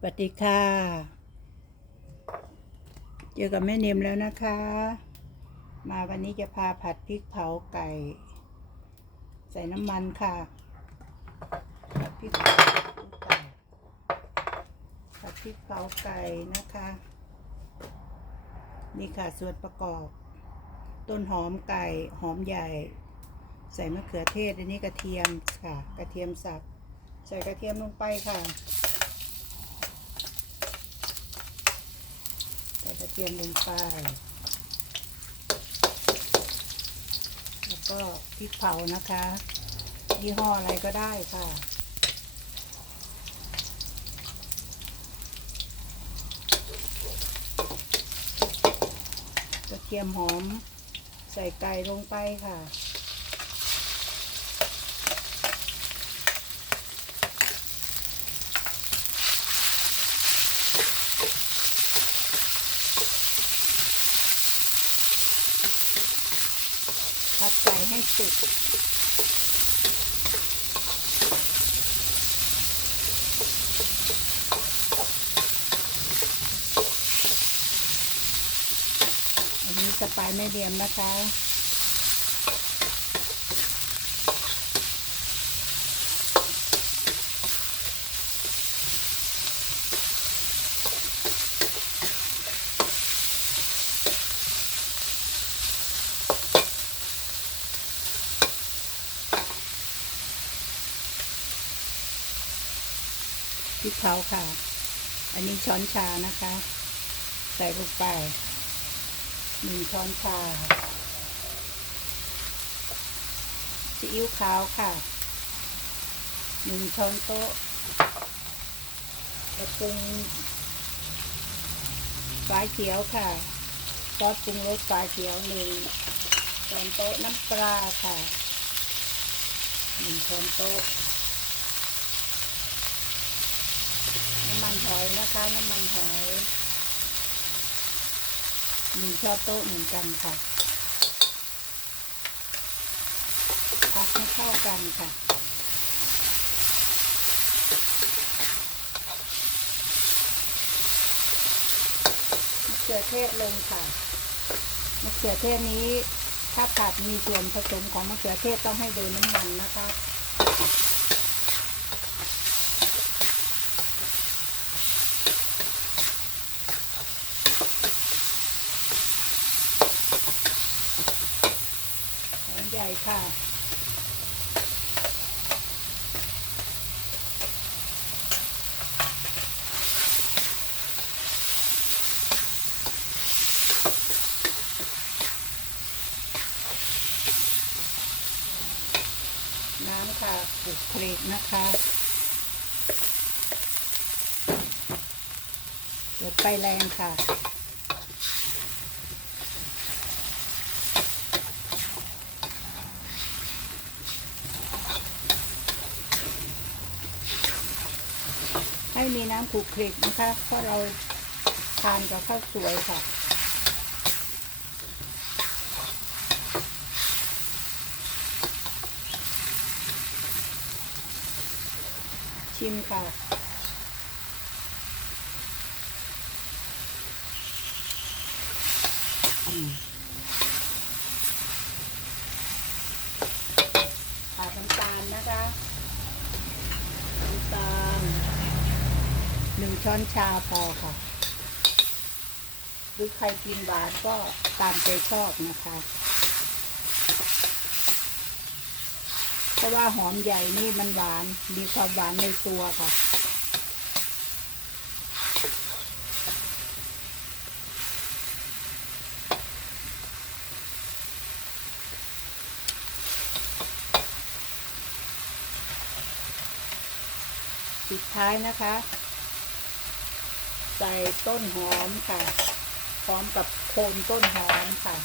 สวัสดีค่ะ เจอกับแม่เนียมแล้วนะคะ มาวันนี้จะพาผัดพริกเผาไก่ ใส่น้ำมันค่ะ ผัดพริกเผาไก่ผัดพริกเผาไก่นะคะ นี่ค่ะส่วนประกอบ ต้นหอมไก่หอมใหญ่ ใส่มะเขือเทศอันนี้กระเทียมค่ะ กระเทียมสับ ใส่กระเทียมลงไปค่ะ ใส่ กระเทียมลงไป แล้วก็พริกเผานะคะ ยี่ห้ออะไรก็ได้ค่ะกระเทียมหอมใส่ไก่ลงไปค่ะ ผัดไก่ให้สุกอันนี้สไปายไม่เดียมนะคะ พริกเผาค่ะ อันนี้ช้อนชานะคะ ใส่ลงไปหนึ่งช้อนชาซีอิ๊วขาวค่ะหนึ่งช้อนโต๊ะกระปรุงฝาเขียวค่ะซอสปรุงรสฝาเขียวหนึ่งช้อนโต๊ะน้ำปลาค่ะหนึ่งช้อนโต๊ะ น้ำมันห อยนะคะน้ำมันหอยหนึ่งช้อนโต๊ะเหมือนกันค่ะผัดให้เข้ากันค่ะมะเขือเทศลงค่ะมะเขือเทศนี้ถ้าผัดมีส่วนผสมของมะเขือเทศต้องให้โดนน้ำมันนะคะ หอมใหญ่ค่ะน้ำค่ะปลุกคลิกนะคะเปิดไฟแรงค่ะ ให้มีน้ำขูดคลิกนะคะ เพราะเราทานกับข้าวสวยค่ะ ชิมค่ะขาดน้ำตาลนะคะน้ำตาล หนึ่งช้อนชาพอค่ะ หรือใครกินหวานก็ตามใจชอบนะคะ เพราะว่าหอมใหญ่นี่มันหวาน มีความหวานในตัวค่ะสุดท้ายนะคะ ใส่ต้นหอมค่ะ พร้อมกับโคนต้นหอมค่ะ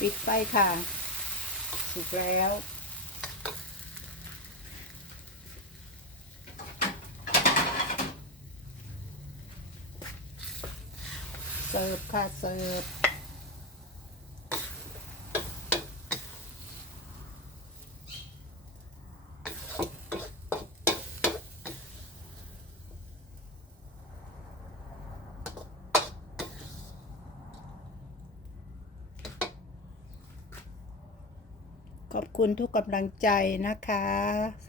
ปิดไฟค่ะ สุกแล้วเสิร์ฟค่ะเสิร์ฟ ขอบคุณทุกกำลังใจนะคะ